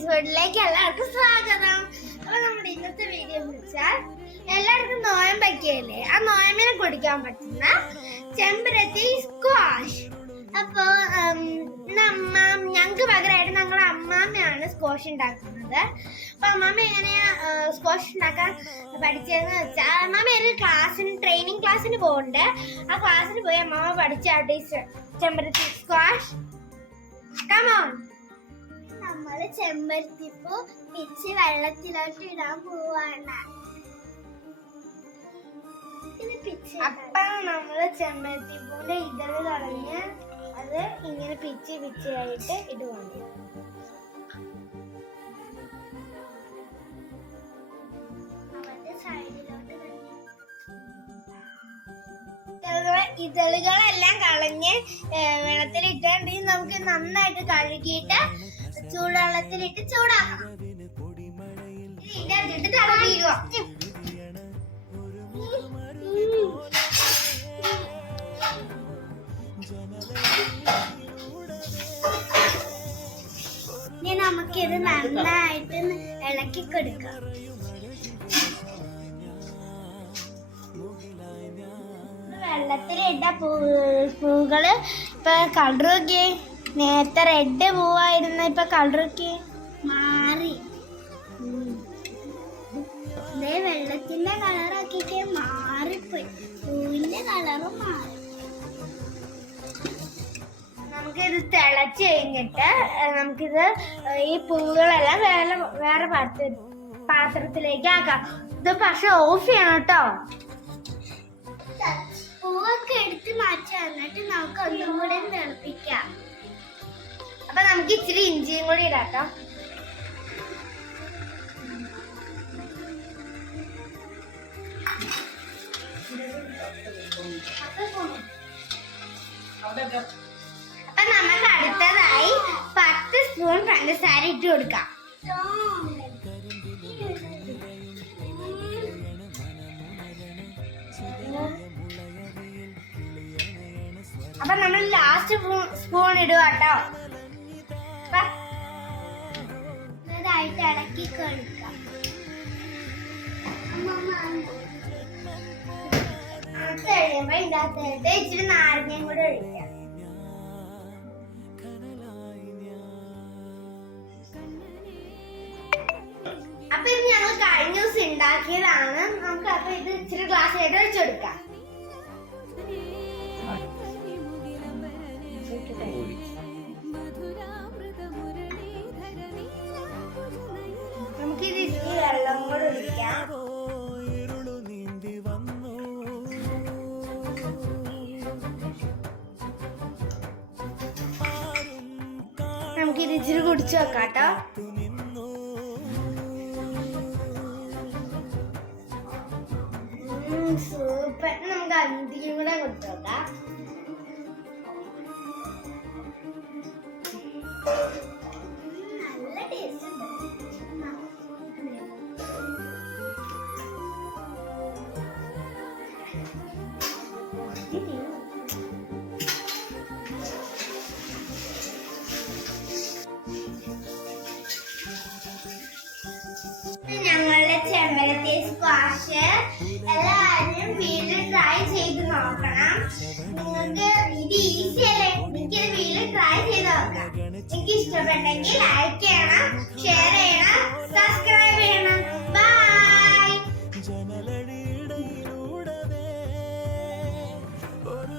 Taste വേർഡിലേക്ക് എല്ലാവർക്കും സ്വാഗതം. അപ്പൊ നമ്മുടെ ഇന്നത്തെ വീഡിയോ എന്ന് വെച്ചാൽ എല്ലാവർക്കും നോയമ്പൊക്കെയല്ലേ, ആ നോയമ്പിനെ കുടിക്കാൻ പറ്റുന്ന ചെമ്പരത്തി സ്ക്വാഷ്. അപ്പൊ ഞങ്ങൾക്ക് പകരമായിട്ട് ഞങ്ങളുടെ അമ്മാമ്മയാണ് സ്ക്വാഷ് ഉണ്ടാക്കുന്നത്. അപ്പൊ അമ്മാമ്മ എങ്ങനെയാ സ്ക്വാഷ് ഉണ്ടാക്കാൻ പഠിച്ചതെന്ന് വെച്ചാൽ അമ്മാമ്മ ഒരു ട്രെയിനിങ് ക്ലാസ്സിന് പോകുന്നുണ്ട്. ആ ക്ലാസ്സിന് പോയി അമ്മാമ്മ പഠിച്ചാട്ടെ ചെമ്പരത്തി സ്ക്വാഷ്. കമോൺ. നമ്മള് ചെമ്പരത്തിപ്പൂ പിച്ച് വെള്ളത്തിലോട്ട് ഇടാൻ പോവാണ്. അപ്പൊ നമ്മള് ചെമ്പരത്തിപ്പൂന്റെ ഇതള് കളഞ്ഞ് അത് ഇങ്ങനെ പിച്ചായിട്ട് ഇടുവാണ്. ഇതളുകളെല്ലാം കളഞ്ഞ് വെള്ളത്തിലിട്ടുണ്ടെങ്കിൽ നമുക്ക് നന്നായിട്ട് കഴുകിയിട്ട് ചൂടുവെള്ളത്തിലിട്ട് ചൂടാക്കണം. ഇതിട്ട് തിളപ്പിക്കുക. ഇനി നമുക്കിത് നന്നായിട്ട് ഇളക്കി കൊടുക്കാം. വെള്ളത്തിലിട്ട പൂകള് ഇപ്പൊ കളർ നോക്കിയേ. നേരത്തെ റെഡ് പൂവായിരുന്നു, ഇപ്പൊ കളർ നോക്കിയേ മാറി. വെള്ളത്തിന്റെ കളറൊക്കെ മാറിപ്പോയി, പൂവിന്റെ കളറും മാറി. നമുക്കിത് തിളച്ച് കഴിഞ്ഞിട്ട് നമുക്കിത് ഈ പൂവുകളെല്ലാം വേറെ പാത്രത്തിലേക്ക് ആക്കാം. ഇത് പക്ഷെ ഓഫ് ചെയ്യണം കേട്ടോ. പൂവൊക്കെ എടുത്ത് മാറ്റി വന്നിട്ട് നമുക്ക് ഒന്നും കൂടെ തിളപ്പിക്കാം. അപ്പൊ നമുക്ക് ഇച്ചിരി ഇഞ്ചിയും കൂടി ഇടാട്ടോ. അപ്പൊ നമുക്ക് അടുത്തതായി 10 സ്പൂൺ പഞ്ചസാര ഇട്ട് കൊടുക്കാം. അപ്പൊ നമ്മൾ ലാസ്റ്റ് സ്പൂൺ ഇടുക കേട്ടോ. ഇതായിട്ട് ഇളക്കി കൊടുക്കാം. കഴിയുമ്പോ ഇതിനകത്തായിട്ട് ഇച്ചിരി നാരങ്ങയും കൂടെ ഒഴിക്കാം. അപ്പൊ ഇത് ഞങ്ങൾ കഴിഞ്ഞ ദിവസം ഉണ്ടാക്കിയതാണ്. നമുക്ക് അപ്പൊ ഇത് ഇച്ചിരി ഗ്ലാസ്സിലായിട്ട് ഒഴിച്ചെടുക്കാം. നമുക്കിത് ഇച്ചിരി വെള്ളം കൂടെ ഒഴിക്കാം. നമുക്കിത് ഇച്ചിരി കുടിച്ചു വെക്കാട്ടോ. സൂപ്പർ. നമുക്ക് അന്തിയും കൂടെ കൊടുത്തു നോക്കാം. നല്ല ടേസ്റ്റ് ഉണ്ട്. ഞങ്ങളുടെ ചെമ്പരത്തി സ്ക്വാഷ് എല്ലാവരും വീട്ടിൽ ട്രൈ ചെയ്ത് നോക്കണം. നിങ്ങൾക്ക് ഇത് ഈസി അല്ലേ? എനിക്കിത് വീട്ടിൽ ട്രൈ ചെയ്ത് നോക്കാം. എനിക്ക് ഇഷ്ടപ്പെട്ടെങ്കിൽ ലൈക്ക് ചെയ്യണം, ഷെയർ